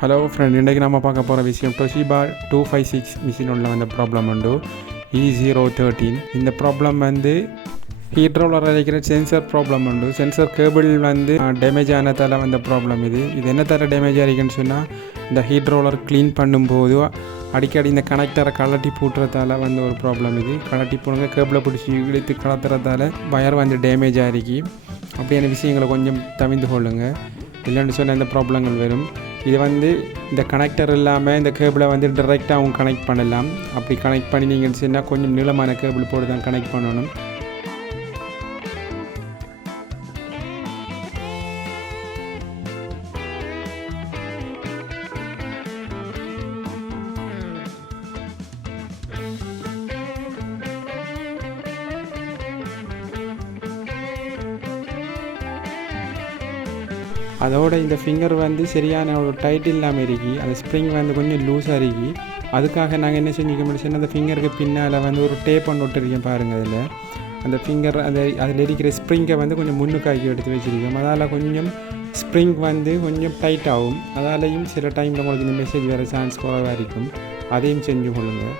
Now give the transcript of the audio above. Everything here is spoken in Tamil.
ஹலோ ஃப்ரெண்ட், இன்றைக்கு நம்ம பார்க்க போகிற விஷயம் டொஷிபா 256 மிஷின் உள்ள வந்த ப்ராப்ளம் உண்டு E030. இந்த ப்ராப்ளம் வந்து ஹீட் ரோலர் அழைக்கிற சென்சர் ப்ராப்ளம் உண்டு. சென்சர் கேபிள் வந்து டேமேஜ் ஆனதால் வந்த ப்ராப்ளம் இது என்னத்தால் டேமேஜ் ஆகிருக்குன்னு சொன்னால், இந்த ஹீட் ரோலர் க்ளீன் பண்ணும்போது அடிக்கடி இந்த கனெக்டரை கலட்டி போட்டுறதால வந்து ஒரு ப்ராப்ளம் இது. கலட்டி போடுங்க, கேபிளை பிடிச்சி இழுத்து கலத்துறதால வயர் வந்து டேமேஜ் ஆகிருக்கு. அப்படியான விஷயங்களை கொஞ்சம் தவிர்த்து கொள்ளுங்கள், இல்லைன்னு சொன்னால் இந்த ப்ராப்ளங்கள் வரும். இது வந்து இந்த கனெக்டர் இல்லாமல் இந்த கேபிளை வந்து டைரெக்டாக அவங்க கனெக்ட் பண்ணலாம். அப்படி கனெக்ட் பண்ணினீங்கன்னு சொன்னால் கொஞ்சம் நீளமான கேபிள் போட்டு தான் கனெக்ட் பண்ணணும். அதோட இந்த ஃபிங்கர் வந்து சரியான ஒரு டைட் இல்லாமல் இருக்கி, அந்த ஸ்ப்ரிங் வந்து கொஞ்சம் லூஸாக இருக்கி. அதுக்காக நாங்கள் என்ன செஞ்சுக்க முடியும்னா, அந்த ஃபிங்கருக்கு பின்னால் வந்து ஒரு டேப் ஒன்று விட்டுருக்கேன் பாருங்கள். அந்த ஃபிங்கர் அதில் இருக்கிற ஸ்ப்ரிங்கை வந்து கொஞ்சம் முன்னுக்காக்கி எடுத்து வச்சுருக்கோம். அதால் கொஞ்சம் ஸ்ப்ரிங் வந்து கொஞ்சம் டைட் ஆகும். அதாலையும் சில டைமில் உங்களுக்கு இந்த மெசேஜ் வேறு சான்ஸ் குறைவாக இருக்கும். அதையும் செஞ்சு கொள்ளுங்கள்.